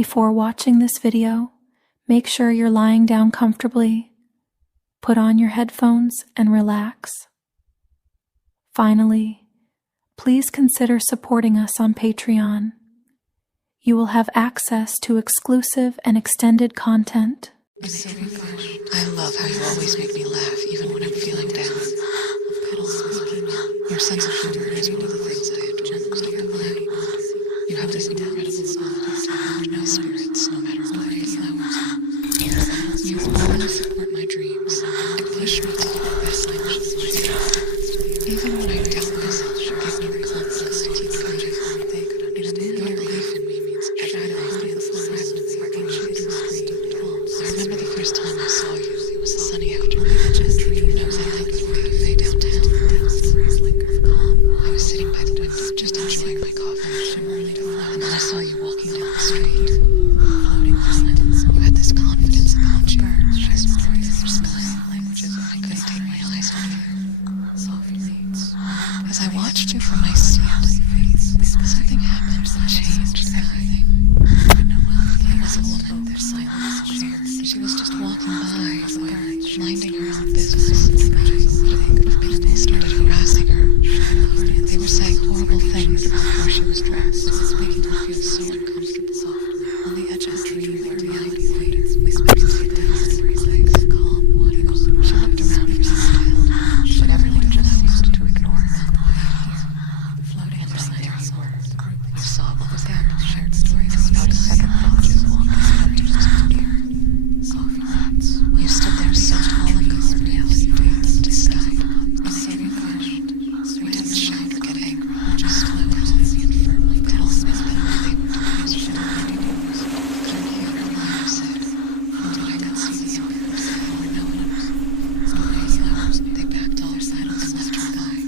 Before watching this video, make sure you're lying down comfortably. Put on your headphones and relax. Finally, please consider supporting us on Patreon. You will have access to exclusive and extended content. I love how you always make me laugh even when I'm feeling down. Your sense of humor is one of the things I adore most about life. You have this incredible ability to have no spirits no matter what I feel. You always support my dreams and push me to do the best I can. Even when I doubt myself, you give me the confidence to keep going. Your belief in me means everything in the fragments are ancient and street. I remember the first time I saw you. It was a sunny afternoon. I was at the cafe downtown. I was sitting by the window, just enjoying my coffee, and then I saw you walking down the street. You had this confidence about you. I was bored with your smile. I couldn't take my eyes off you. As I watched you from my seat, something happened that changed everything. There was a woman. She was just walking by, minding her own business. People started harassing her. They were saying horrible things about how she was dressed, making her feel so uncomfortable. On the edge of the tree, they were behind me. We spoke to down her legs, calm, water. She looked around for some time, but everyone just seemed to ignore her. Floating in the center you were. You saw what was there, shared stories. Without a second thought, you walked up to her. You stood there so tall and covered, reality fades to sky. You said you crashed. We didn't shout or get angry. We just slowed and firmly telling me that they were doing his shit. Couldn't hear a line you said. But I could see the outcomes. There were no others. They backed all silence and left her die.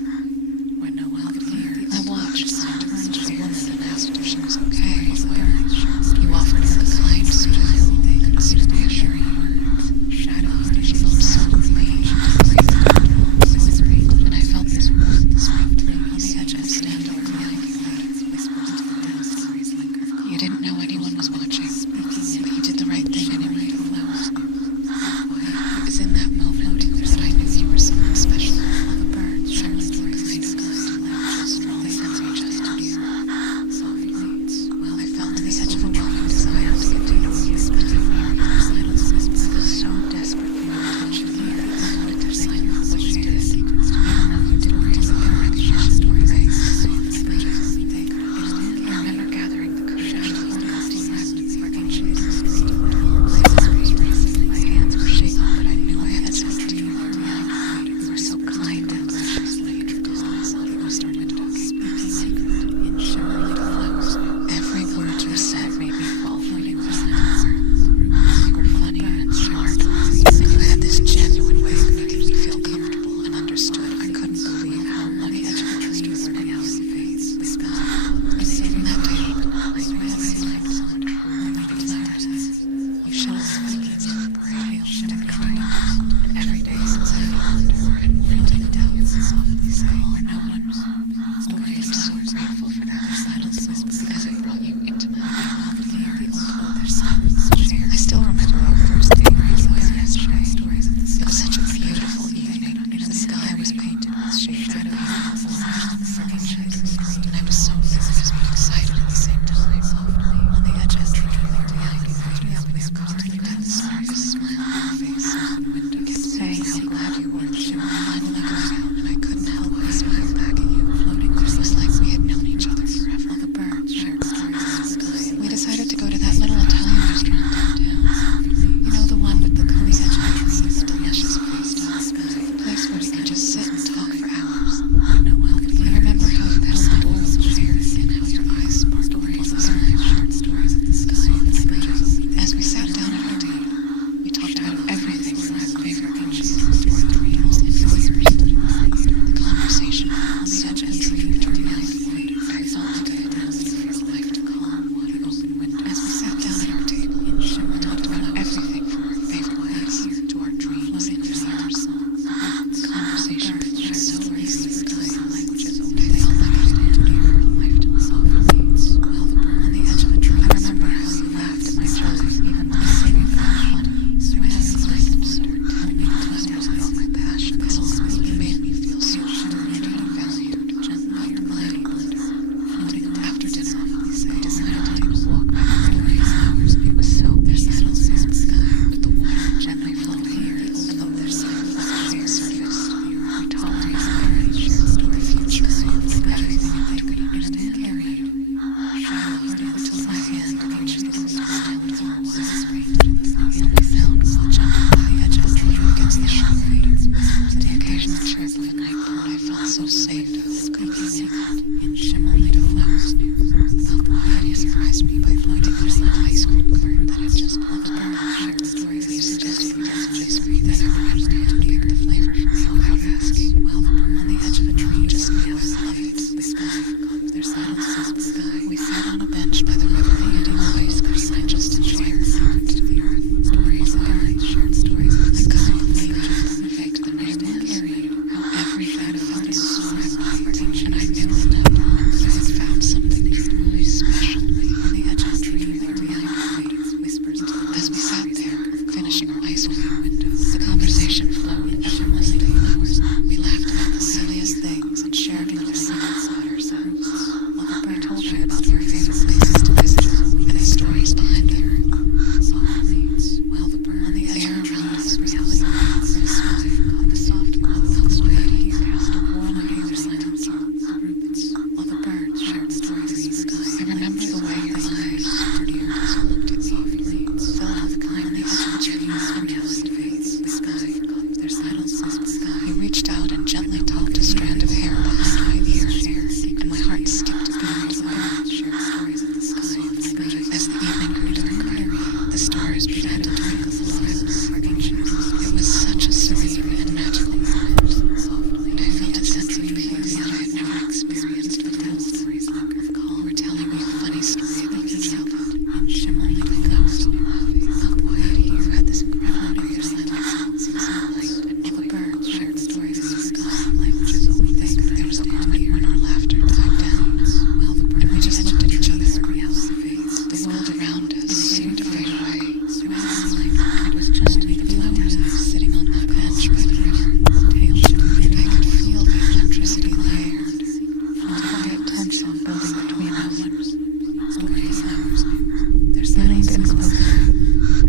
Where no one could hear. I watched as I turned to the woman and asked if she was okay. You offered her a kind smile. She was reassuring her. She looked so relieved and I felt this warmth swiftly on the edge of the stand over behind you. You didn't know anyone was watching, but you did the right thing anyway. It was in that moment that I knew you were someone special. Someone kind of strong sense of justice. I felt the edge of a welcome desire to continue with you. I was so desperate for your attention. I wanted to silence what you did, even though you didn't really recognize the race. I remember gathering the courage to hold out the fragments an ice cream cart that had just pulled the bird shared stories that you suggested we get some ice cream that I remembered to pick the flavor for me without asking. While the bird on the edge of a tree just yelled light, the sky, their silence is the sky. We sat on a bench by the river eating ice cream and just enjoying secrets to the earth. Stories of birds, shared stories. I couldn't believe just the fact that I was carried. How every shadow felt in so much, and I knew at that moment that I had found something truly special. On the edge of a tree where behind waves whispers into the as we sat there, finishing our ice cream windows, the conversation flowed effortlessly. We laughed about the silliest things and shared little secrets about ourselves. While the bird told me about their favorite places to visit and the stories behind them. Soft leaves, while the bird on the air around us reality waves in the sky, and the soft glow melts away here past a warm either side of the roots, while the birds shared stories in the sky. I remember the way your eyes stirred your as you looked at soft leaves, fell out the climb the edge of trees and reality fades. The sky, their silence is the sky. He reached out and gently tugged a strand of hair behind my ear, and my heart skipped a beat as the birds shared stories in the sky. As the evening grew darker, the stars began to twinkle alive. It was such a serene and magical moment, and I felt a sense of peace that I had never experienced before. Stories of calm were telling me a funny story about your childhood in shimmering flowers. Not quiet, you had this incredible way of silence, light, and all the birds shared stories in the sky, languages only they could. There was a moment when our laughter died down, while the birds we just looked at each other as reality fades. The world around us seemed to fade away, and it was just me, the flowers, sitting on that bench by the river, tail shifting. I could feel the electricity there, and the quiet tension building between us. Stories, flowers, their silence and closer,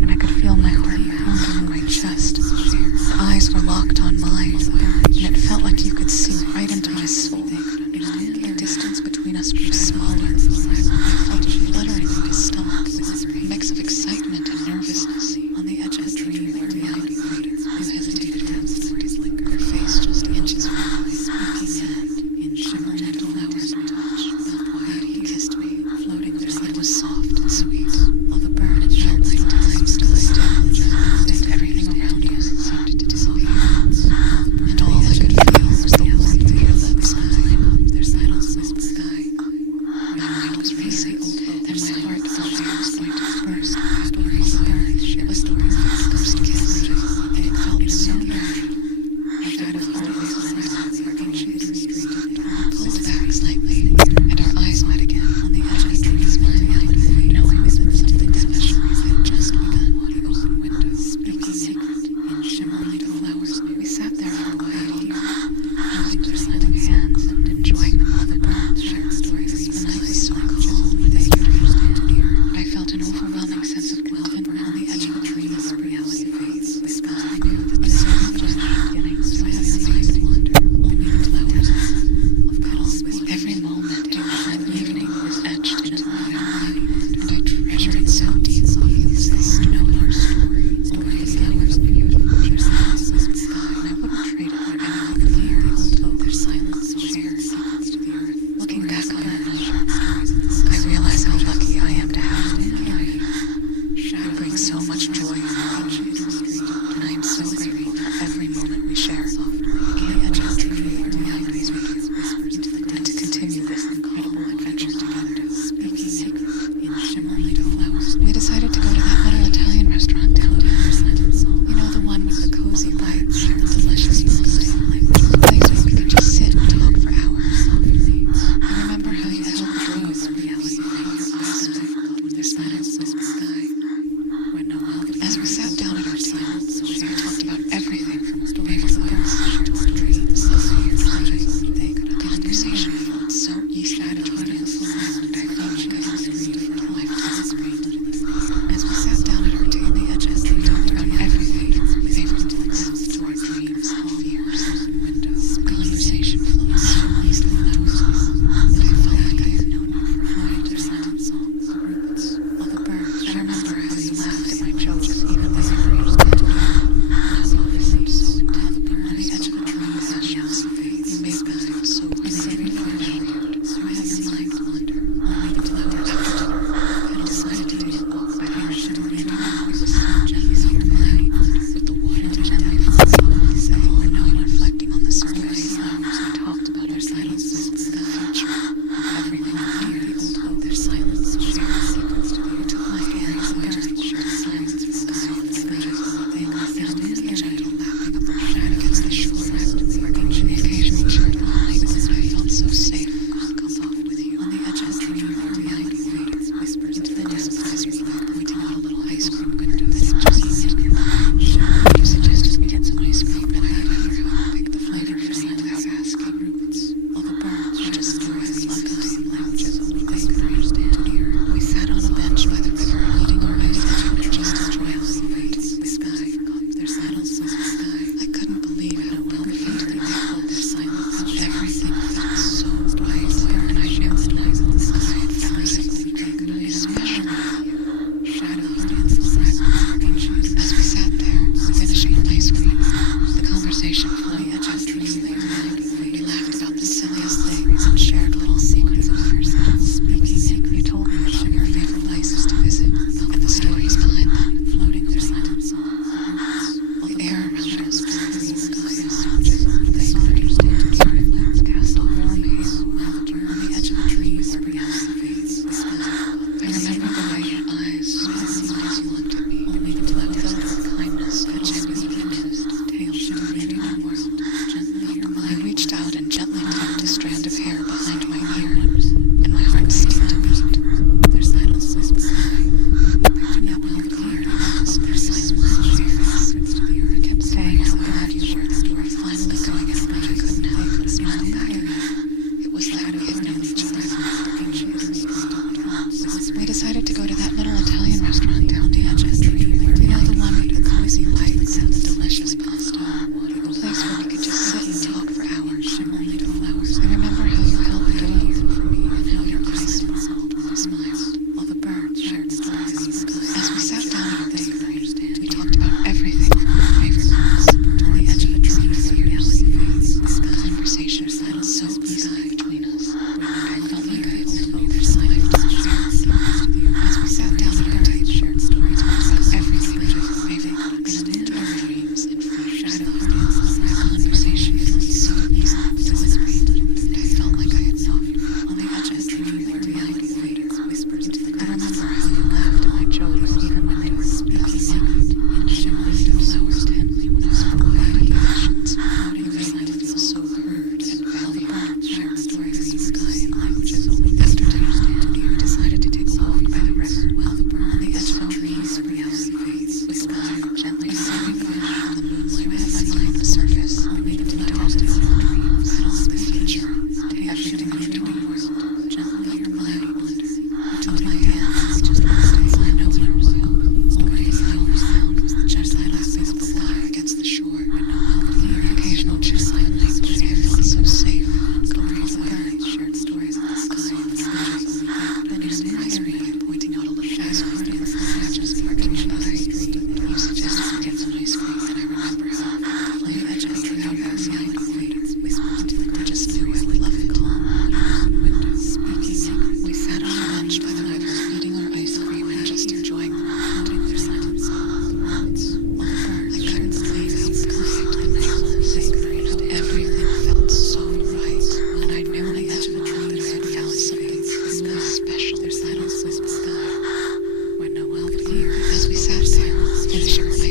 and I could feel my heart pounding in my chest. The eyes were locked on mine, and it felt like you could see right into my soul. The distance between us grew smaller. I felt a fluttering in my stomach, a mix of excitement and nervousness. On the edge of a tree where behind you hesitated for the stories linger. Her face just inches from my speaking hand in shimmering flowers and touch. Without quiet, he kissed me, floating there. It was soft and sweet, while the bird had felt like time stood still, and everything around us seemed to disappear. And all I could feel was the warmth of that sky. Their silence was the sky. My mind was racing, and my heart felt like it was going to burst. Stories of birds, it was the perfect first kiss, and it felt so good. I tried to hold his breath, we pulled back slightly, and our eyes met again on the edge of the tree, smiling, knowing that something special had just begun. The open window, speaking secret in shimmering flowers. We sat there for a while, holding their silent hands and enjoying them. All the birds shared stories. The night was so cold, but they could understand here. And I felt an overwhelming sense of content on the edge of a tree where reality fades. The sky knew that the sun was just beginning, so I had a mind to wander beneath the flowers of petals. With every moment of that evening was etched into my memory, and I treasure it so deeply. To know our story, flowers beautiful, their silence was the sky, and I wouldn't trade it for anything here. Their silence shared secrets to the earth. Looking back on it, I realize how lucky I am to have it in life. It brings so much joy and knowledge, and I am so grateful for every moment we share. On the edge of the tree where realities whispers into the ground, and to continue this incredible adventure together, speaking secret in shimmering flowers. We decided to go to that little Italian restaurant downtown. You know, the one with the cozy lights and the delicious food, a place where we could just sit and talk for hours. I remember how you held the door with reality in your eyes, their silence was the sky. As we sat down at our table, we talked about everything from favorite birds to dreams, the conversation felt so east-side toward the floor, and I felt like I was ready for a lifetime. As we sat down at our table, the edge of the tree, talked about everything from favorite birds to our dreams, fears, and windows. The conversation flowed so easily that I felt like I had known you for a lifetime. The roots, all the birds. I remember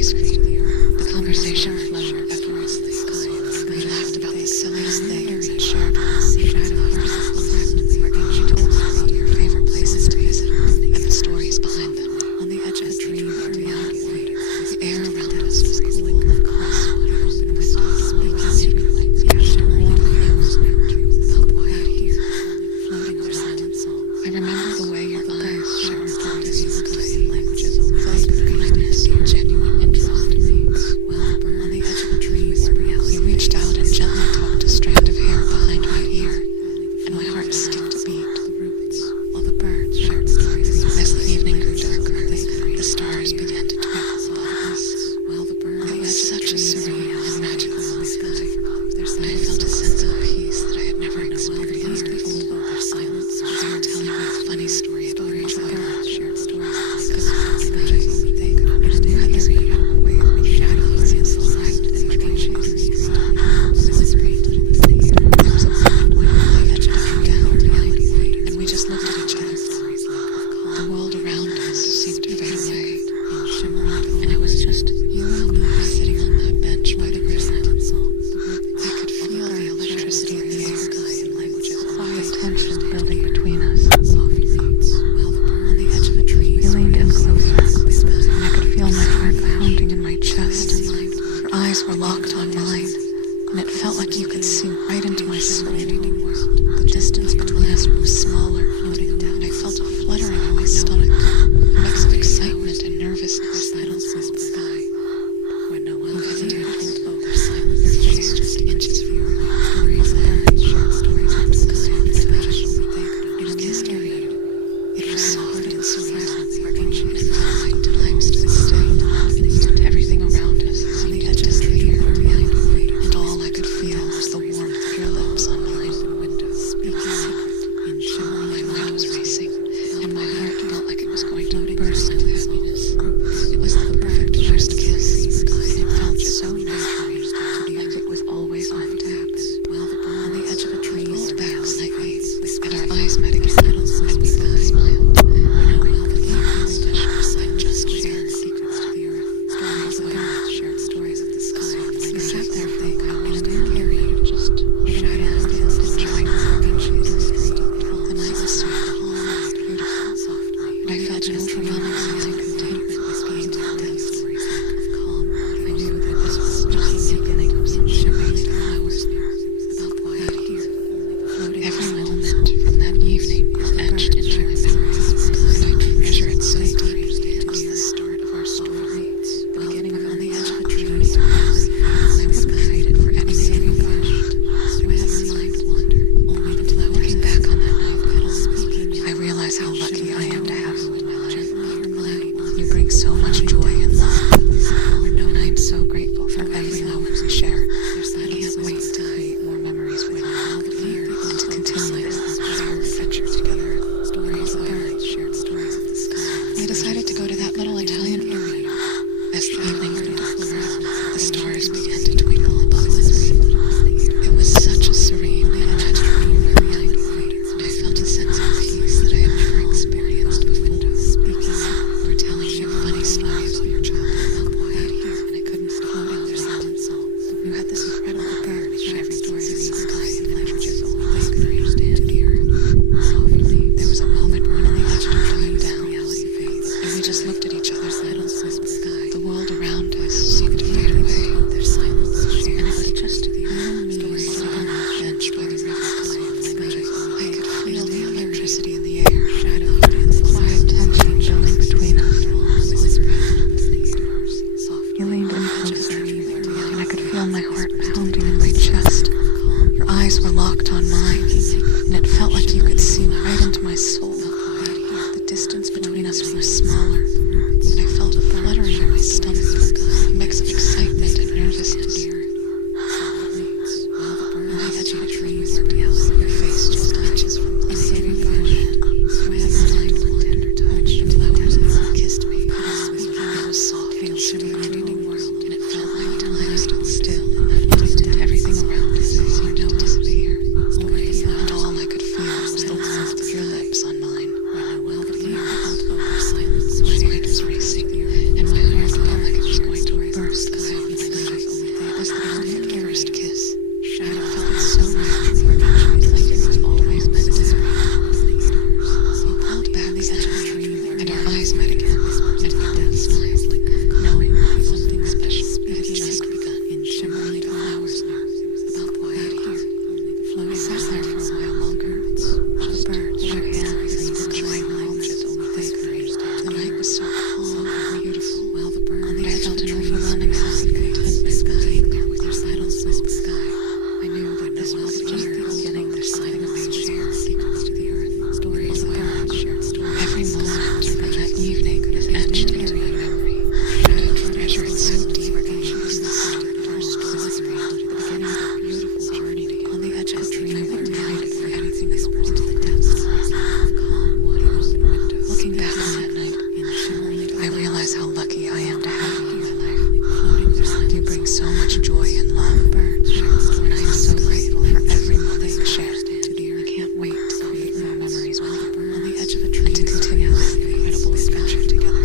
ice cream. The conversation flowed effortlessly. We laughed about the silliest things and shared shadows where she told us about your favorite places to visit and the stories behind them. On the edge of a dream or reality, the air around us was cool and crisp, and we stopped speaking secretly, captured warm views about quiet here, floating over silent song. I remember the way your eyes shone as you looked at me, languages of kindness and genuine interest in me. Well, on the edge of a tree or reality, you reached out and gently tugged a strand of hair behind my ear, and my heart skipped a beat. While the birds shared stories. As the evening grew darker, the stars began to twinkle above us. It was such a serene and magical moment, and I felt a sense of peace that I had never experienced before. They were telling me a funny story about your child. Shared stories they could understand. You had this beautiful way of making shadows and light and changes. There was a moment when the edge of the down reality, and we just looked at each other. The world around us seemed to fade away, and it was just you and me sitting on that bench by the river. I could feel the electricity in the air, quiet tension building between us. On the edge of a tree, you leaned in closer, and I could feel my heart pounding in my chest. Your eyes were locked on mine, and it felt like you could see right into my soul. The distance between us grew smaller, and I felt a fluttering in my stomach, a mix of excitement and nervousness. When no one hesitated, over silent, your face just inches from your stories of the sky and special. It was mysterious. It was soft and surreal, where ancient and fine times stood still, and everything around us seemed just clear, and all I could feel was the warmth of your lips on mine. My mind was racing, and my heart felt like it was going to burst with happiness. It was the perfect first kiss, and it felt so natural, like it was always going to happen. On the edge of a tree, we pulled back slightly, and our eyes met again, and we both smiled, knowing all the things I just shared secrets to the earth, shared stories of the sky. We sat there for a moment and carried just shadows and joy. The night was sweet, beautiful, soft, and I felt an overwhelming sense of contentment with being dense, calm. I knew that this was just the beginning of some shimmering flowers about quiet here. Every moment from that evening is etched into my memory, and I treasure it so deeply. It was the start of our story, the beginning of On the Edge of a Dream. I would have traded for anything we wished. I had my mind wander. Looking back on that night, I realize how lucky I am to have you in my life. You bring so much joy and love, and I am so grateful for every moment we share. I can't wait to create more memories with you and to continue this adventure together. Shared stories of the sky. We decided to go to that little Italian area. As the evening grew darker, the stars began to twinkle above us. It was such a serene and magical moment, and I felt a sense of peace that I had never experienced before. You were telling me funny stories of your childhood about quiet here, and I couldn't stop their silence. You had this incredible bird sharing stories of the sky and languages only they could understand here. Softly, there was a moment when on the edge of time down, and we just looked at each other's silence. The world around us seemed to fade away, and it was just you and me sitting on that bench by the river. I could feel the electricity in the air, the quiet tension building between us. You leaned in closer, and I could feel my heart pounding in my chest. Your eyes were locked on mine, and it felt like you could see right into my soul. The distance between us grew smaller, and I felt realize how lucky I am to have you in my life. You bring so much joy and love, and I am so grateful for every moment you shared. I can't wait to create more memories with you on the edge of a tree and to continue this incredible adventure together.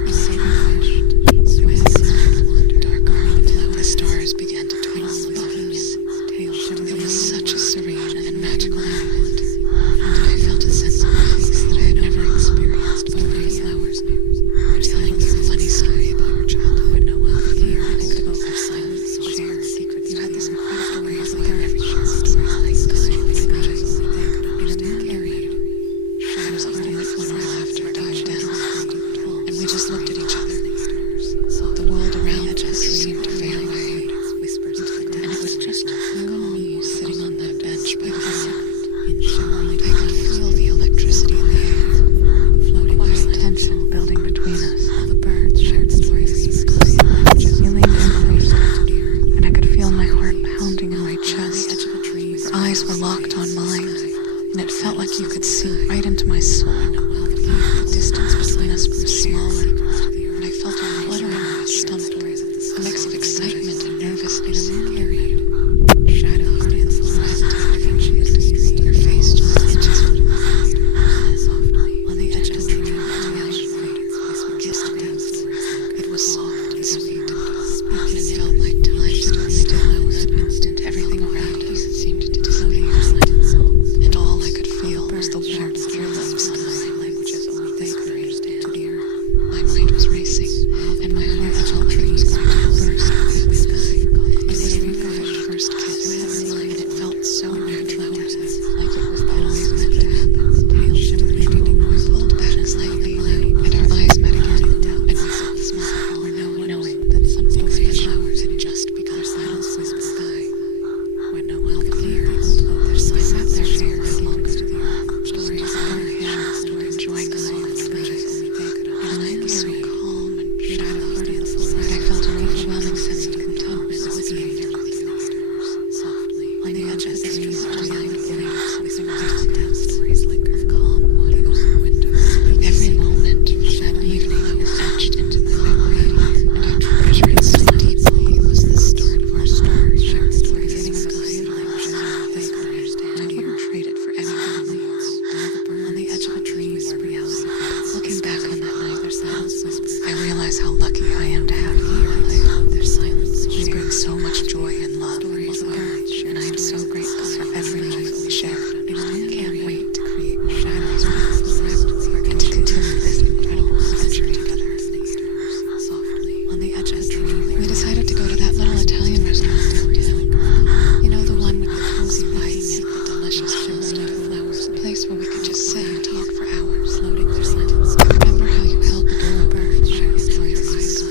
The stars began to twinkle above us. It was such a serene and magical moment, and I felt a sense of peace that I had never experienced before. I'm telling you a funny story about your childhood. No one could hear unpredictable silence, share secrets. You had this incredible way of letting every shared story like this. Shadows of the moment when our laughter died down, and we just looked at each other. The world around us seemed to fade away, and it was just me sitting on that bench by the river. I could feel the electricity in the air, quiet tension building between us. All the birds shared stories. You leaned in close, and I could feel my heart pounding in my chest. Your eyes were locked on mine, and it felt like you could see right into my soul. The distance between us grew smaller, and I felt a flutter in my stomach, a mix of excitement and nervousness. Shadows and fluorescent, your face just inches from the ground. On the edge of the tree, we kissed me. It was soft and sweet, and it felt like time stood still. For an instant, everything around us seemed to disappear, and all I could feel was the warmth of your lips on mine. Languages only they could understand. My mind was racing, and my heart felt like it was going to burst out of the sky. It was our first kiss, and it felt so natural, like it was always meant to happen. We pulled back slightly, and our eyes met again, and we both smiled, knowing that something special had just begun. Silence was the sky, when no one could hear us. I sat there sharing amongst the stories of our hands, enjoying the silence of the night was so calm and shadowed, that I felt an overwhelming sense of contentment with being softly on the edge of the street behind the windows, with down stories linger, calm water over the windows. Every moment of that evening was etched into my memory, and I treasure it so deeply. It was the start of our story, shared stories in the sky and languages they could understand. I wouldn't trade it for anything in the world. On the edge of a tree was reality. Looking back on that night, I realize how lucky I am to have you here in my life. Their silence. You bring so much joy and love, and I am so grateful for every moment we shared. I can't wait to create more shadows and to continue this incredible adventure together. Softly on the edge of the tree, we decided to go to that little Italian restaurant downtown. You know, the one with the cozy lights and the delicious stuffed flowers. A place where we could just sit and talk for hours, floating through silence. I remember how you held the door open and shared your eyes.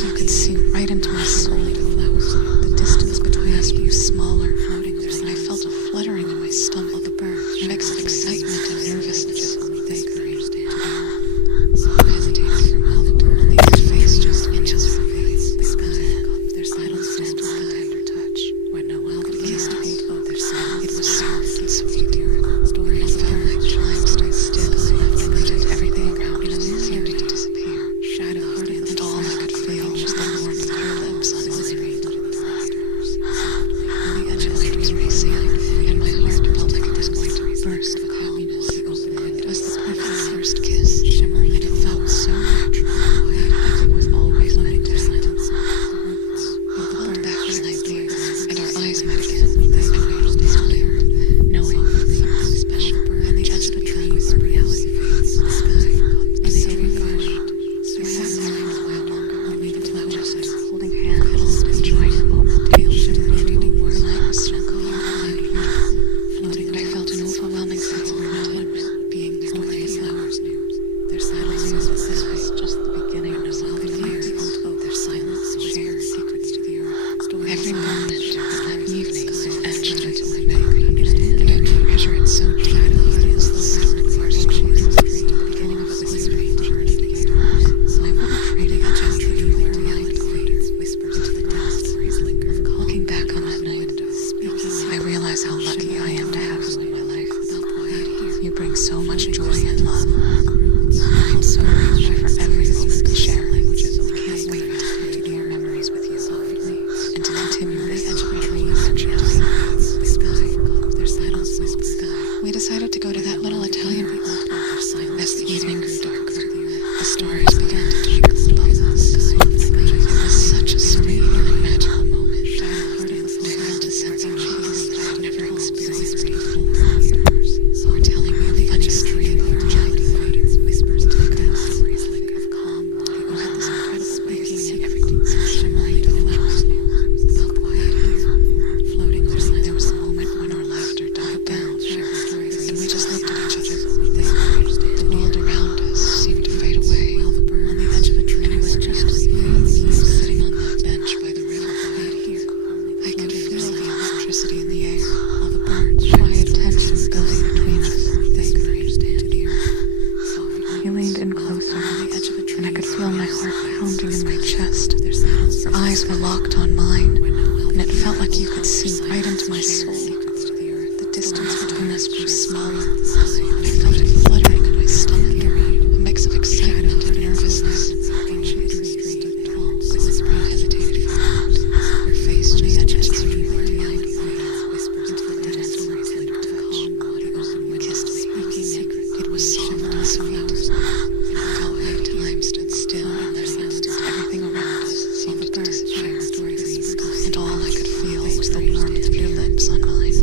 like you could see right into my soul. The distance between us grew smaller, and I felt a fluttering in my stomach. A mix of excitement and nervousness. I hesitated for a moment, and the other face just inches from me. The sky, their silence and tender touch, where no one could kiss me. It was soft and sweet. It felt like time stood still. Everything around me seemed to disappear. Shadows, and all I could feel was the warmth of your lips on mine. The edge of the street was racing, and my heart felt like it was going to burst with happiness. It was the perfect first kiss, and it felt so natural, like it was always meant to silence. We pulled back slightly, and our eyes met again. And we stared, knowing something special, and the edge of the track was reality fades. The sky, and so refreshed. We sat there for a while longer, and we just holding hands, enjoying the moment, pale shimmering the world. The light was so cold and I felt an overwhelming sense of contentment being there with these flowers. Their silence was just the beginning of something clear. Their silence shared secrets to the earth. Every moment of that evening etched into my memory, and I treasure it so deeply as the start of our story, the beginning of a strange journey together. I wouldn't trade it gently for a reality fades, whispers into the depths of his linger. Looking back on that night, I realize how lucky I am to have you in my life. You bring so much joy and love. I'm so grateful for every moment to share. I can't wait to continue your memories with you and to continue this dream adventure. The sky, their silence whisper. We decided to go to that little Italian port. As the evening grew darker, the stars began to twinkle above us. It was such a serene and magical moment. I felt a sense of peace that I had never experienced before. Or telling me the funniest dream of our childhood. Whispers to the depths of calm. We had this incredible waking, everything shimmering to flowers. Felt quiet here, floating over silence. There was a moment when our laughter died down, and we just looked at each other. The world around us seemed to fade away. On the edge of a tree, and it was just me sitting on the bench by the river. I could feel the electricity in the air, all the birds, quiet tension building between us. He leaned in closer, and I could feel my heart pounding in my chest. Her eyes were locked on mine, and it felt like you could see right into my soul. The distance between us grew smaller, and I felt it fluttering in my stomach, a mix of excitement and nervousness. I hesitated for a moment, her face just etched into my mind. Into the depths of her tender touch, he kissed me. It was soft and sweet. It felt like time stood still, and everything around us seemed to disappear. And all I could feel was the warmth of your lips on mine.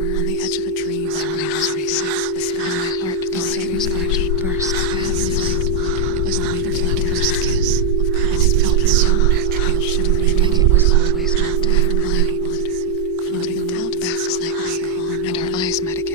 On the edge of a dream, my mind was racing, and my heart felt like it was going to burst. It was the first kiss, and it felt so natural, like it was always meant to happen. Floating held back slightly, and our eyes met again.